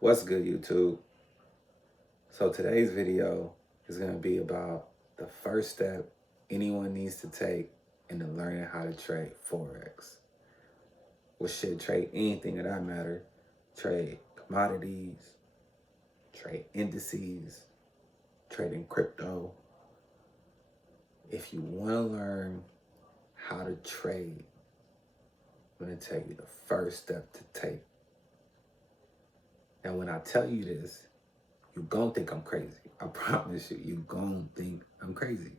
What's good, YouTube? So today's video is going to be about the first step anyone needs to take into learning how to trade Forex. Well, shit, trade anything of that matter. Trade commodities, trade indices, trading crypto. If you want to learn how to trade, I'm going to tell you the first step to take. And when I tell you this, you gon' think I'm crazy. I promise you, you gon' think I'm crazy.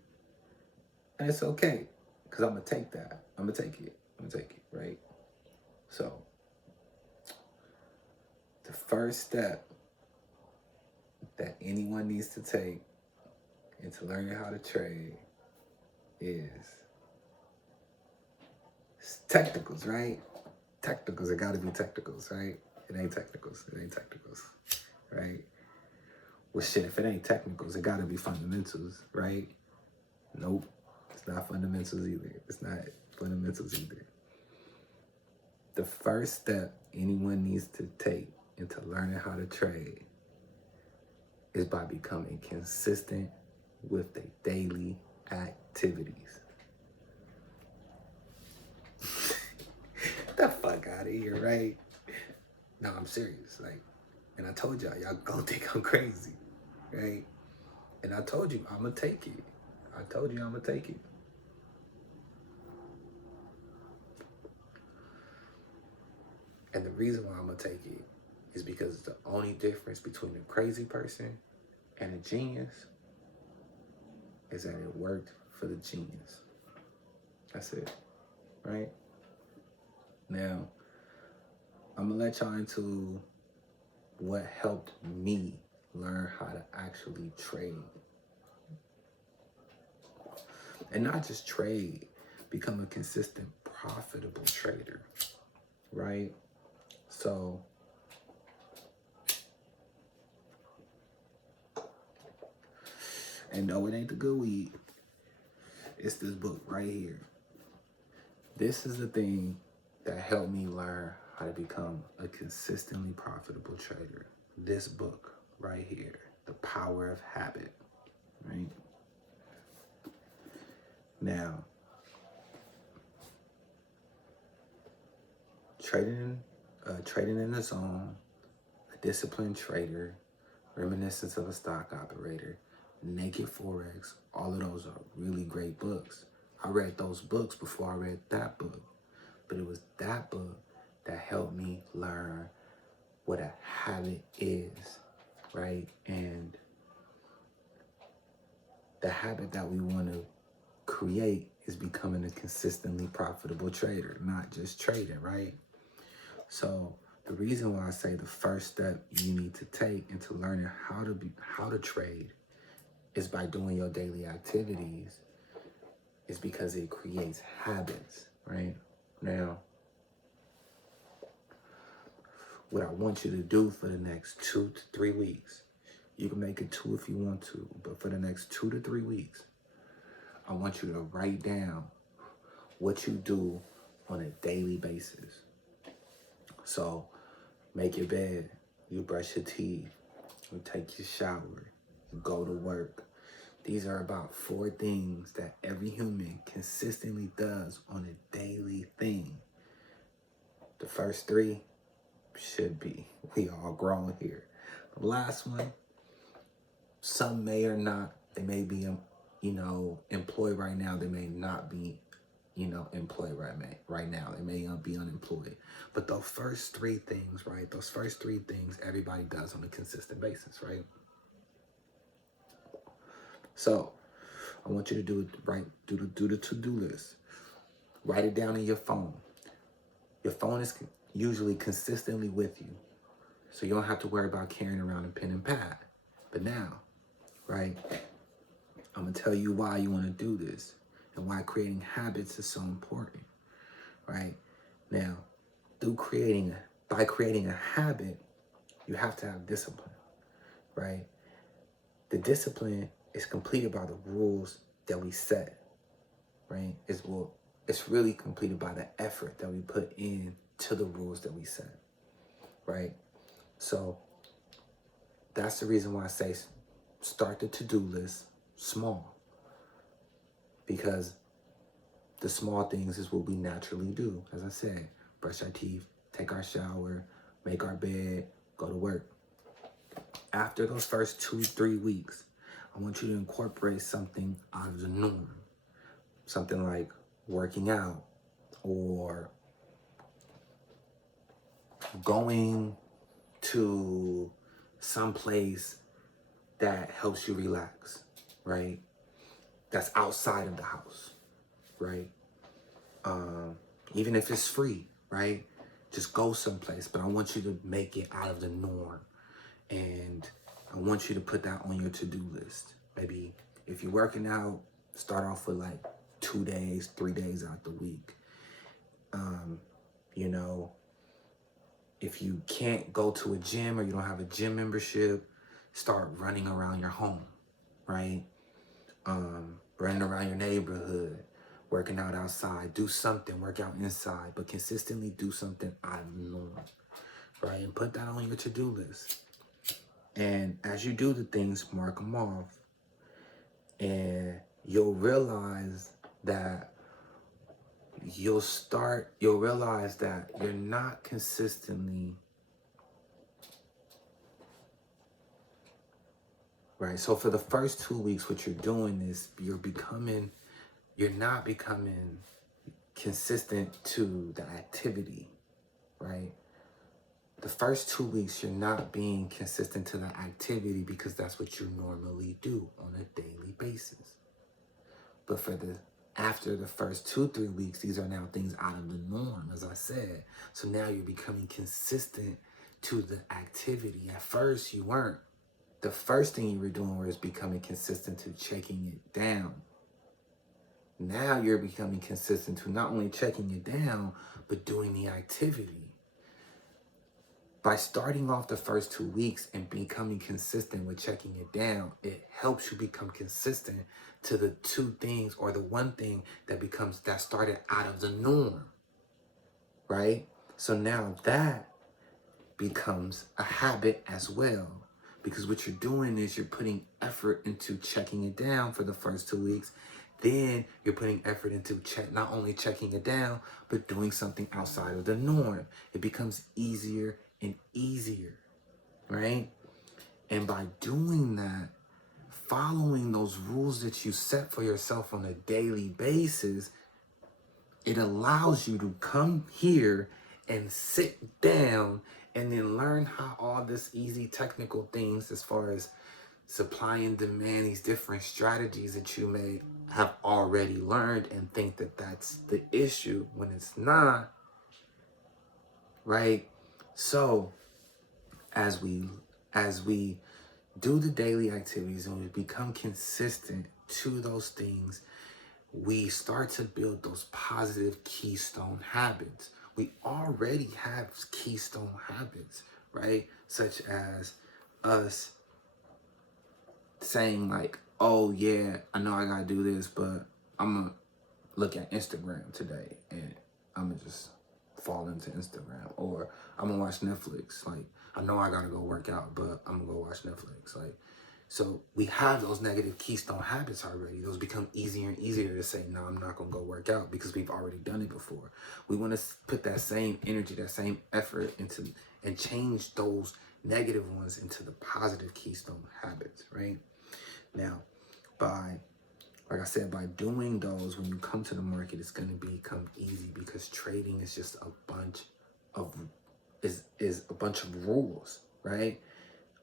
And it's okay, because I'm gonna take that. I'm gonna take it. Right? So, the first step that anyone needs to take into learning how to trade is technicals, right? Technicals, it gotta be technicals, right? It ain't technicals, right? Well, shit, if it ain't technicals, it gotta be fundamentals, right? Nope, it's not fundamentals either. The first step anyone needs to take into learning how to trade is by becoming consistent with their daily activities. The fuck out of here, right? No, I'm serious. And I told y'all gonna think I'm crazy, right? And I told you I'm gonna take it. And the reason why I'm gonna take it is because the only difference between a crazy person and a genius is that it worked for the genius. That's it, right? Now, I'm gonna let y'all into what helped me learn how to actually trade. And not just trade, become a consistent, profitable trader, right? So, and no, it ain't the good weed. It's this book right here. This is the thing that helped me learn how to become a consistently profitable trader. This book right here, The Power of Habit, right? Now, trading in the zone, A Disciplined Trader, Reminiscence of a Stock Operator, Naked Forex, all of those are really great books. I read those books before I read that book, but it was that book that helped me learn what a habit is, right? And the habit that we want to create is becoming a consistently profitable trader, not just trading, right? So the reason why I say the first step you need to take into learning how to trade is by doing your daily activities is because it creates habits, right? Now, what I want you to do for the next 2 to 3 weeks, you can make it 2 if you want to, but for the next 2 to 3 weeks, I want you to write down what you do on a daily basis. So, make your bed, you brush your teeth, you take your shower, you go to work. These are about 4 things that every human consistently does on a daily thing. The first 3 should be, we all grown here. The last one, some may or not, they may be, employed right now. They may not be, employed right now. They may be unemployed. But those first 3 things, right? Those first 3 things everybody does on a consistent basis, right? So I want you to do it right. Do the to-do list. Write it down in your phone. Your phone is usually consistently with you, so you don't have to worry about carrying around a pen and pad. But now, right, I'm gonna tell you why you want to do this and why creating habits is so important, right? Now, by creating a habit, you have to have discipline, right? The discipline is completed by the rules that we set, right? It's really completed by the effort that we put in to the rules that we set, right? So That's the reason why I say start the to-do list small, because the small things is what we naturally do. As I said, brush our teeth, take our shower, make our bed, go to work. After those first 2-3 weeks, I want you to incorporate something out of the norm. Something like working out or going to some place that helps you relax, right? That's outside of the house, right? Even if it's free, right? Just go someplace, but I want you to make it out of the norm. And I want you to put that on your to-do list. Maybe if you're working out, start off with like 2 days, 3 days out the week. You know, if you can't go to a gym or you don't have a gym membership, start running around your home, right? Running around your neighborhood, working out outside, do something, work out inside, but consistently do something out of the norm, right? And put that on your to-do list. And as you do the things, mark them off, and you'll realize that you're not consistently, right? So for the first 2 weeks, what you're doing is you're not becoming consistent to the activity, right? The first 2 weeks, you're not being consistent to the activity because that's what you normally do on a daily basis. But after the first 2-3 weeks, these are now things out of the norm, as I said. So now you're becoming consistent to the activity. At first, you weren't. The first thing you were doing was becoming consistent to checking it down. Now you're becoming consistent to not only checking it down, but doing the activity. By starting off the first 2 weeks and becoming consistent with checking it down, it helps you become consistent to the 2 things or the 1 thing that started out of the norm, right? So now that becomes a habit as well, because what you're doing is you're putting effort into checking it down for the first 2 weeks. Then you're putting effort into not only checking it down, but doing something outside of the norm. It becomes easier and easier, right? And by doing that, following those rules that you set for yourself on a daily basis, it allows you to come here and sit down and then learn how all this easy technical things as far as supply and demand, these different strategies that you may have already learned and think that that's the issue when it's not, right? So as we do the daily activities and we become consistent to those things, we start to build those positive keystone habits. We already have keystone habits, right? Such as us saying like, oh yeah, I know I gotta do this, but I'm gonna look at Instagram today and I'm gonna just fall into Instagram, or I'm gonna watch Netflix. Like, I know I gotta go work out, but I'm gonna go watch Netflix. Like, so we have those negative keystone habits already. Those become easier and easier to say, no, I'm not gonna go work out because we've already done it before. We wanna put that same energy, that same effort into, and change those negative ones into the positive keystone habits, right? Now, like I said, by doing those, when you come to the market, it's going to become easy because trading is just a bunch of rules, right?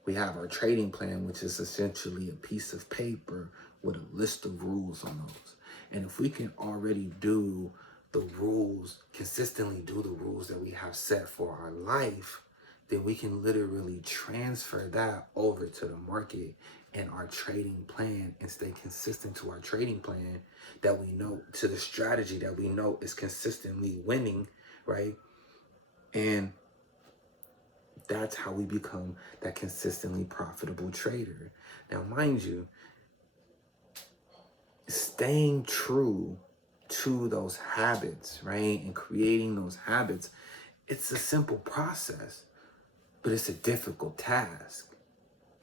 We have our trading plan, which is essentially a piece of paper with a list of rules on those. And if we can already do the rules, consistently do the rules that we have set for our life, then we can literally transfer that over to the market and our trading plan and stay consistent to our trading plan that we know, to the strategy that we know is consistently winning, right? And that's how we become that consistently profitable trader. Now, mind you, staying true to those habits, right? And creating those habits, it's a simple process, but it's a difficult task.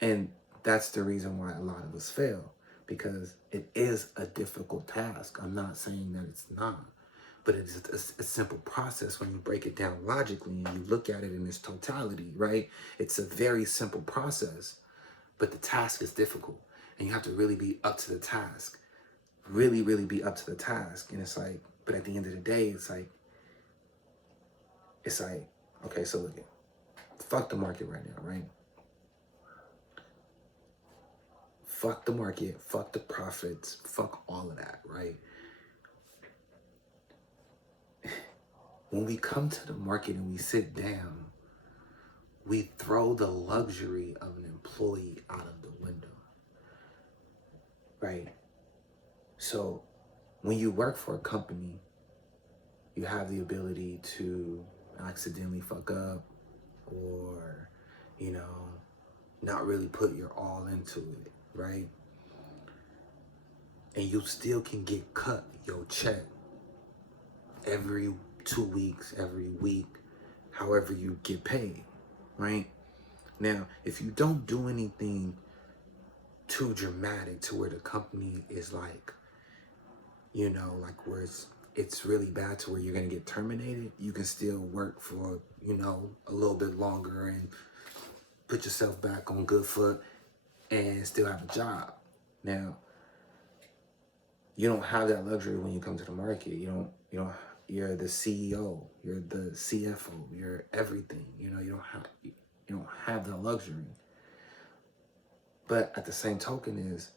And that's the reason why a lot of us fail, because it is a difficult task. I'm not saying that it's not, but it's a simple process when you break it down logically and you look at it in its totality, right? It's a very simple process, but the task is difficult. And you have to really be up to the task. Really, really be up to the task. And it's like, but at the end of the day, it's like, okay, so look at, fuck the market right now, right? Fuck the market, fuck the profits, fuck all of that, right? When we come to the market and we sit down, we throw the luxury of an employee out of the window, right? So when you work for a company, you have the ability to accidentally fuck up or, you know, not really put your all into it, right? And you still can get cut your check every 2 weeks, every week, however you get paid, right? Now, if you don't do anything too dramatic to where the company is like, you know, like where it's really bad to where you're gonna get terminated, you can still work for, you know, a little bit longer and put yourself back on good foot and still have a job. Now, you don't have that luxury when you come to the market. You're the CEO, you're the CFO, you're everything. You know, you don't have that luxury. But at the same token is,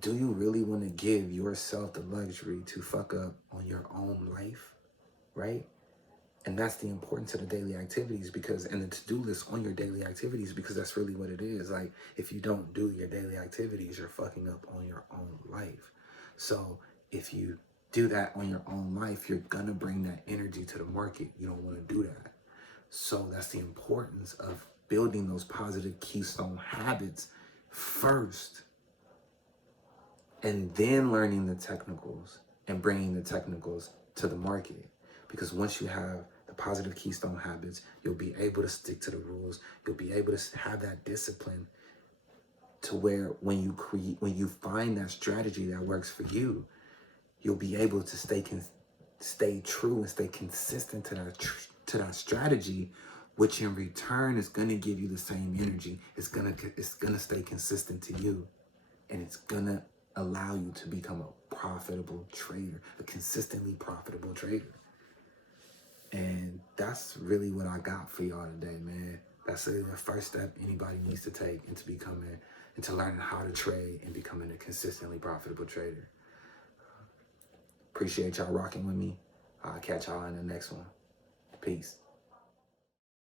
do you really want to give yourself the luxury to fuck up on your own life, right? And that's the importance of the daily activities, because, and the to-do list on your daily activities, because that's really what it is. Like, if you don't do your daily activities, you're fucking up on your own life. So if you do that on your own life, you're gonna bring that energy to the market. You don't want to do that. So that's the importance of building those positive keystone habits first, and then learning the technicals and bringing the technicals to the market. Because once you have the positive keystone habits, you'll be able to stick to the rules. You'll be able to have that discipline to where when you find that strategy that works for you, you'll be able to stay true and stay consistent to that strategy, which in return is gonna give you the same energy. It's gonna stay consistent to you, and it's gonna allow you to become a profitable trader, a consistently profitable trader. And that's really what I got for y'all today, man. That's the first step anybody needs to take into learning how to trade and becoming a consistently profitable trader. Appreciate y'all rocking with me. I'll catch y'all in the next one. Peace.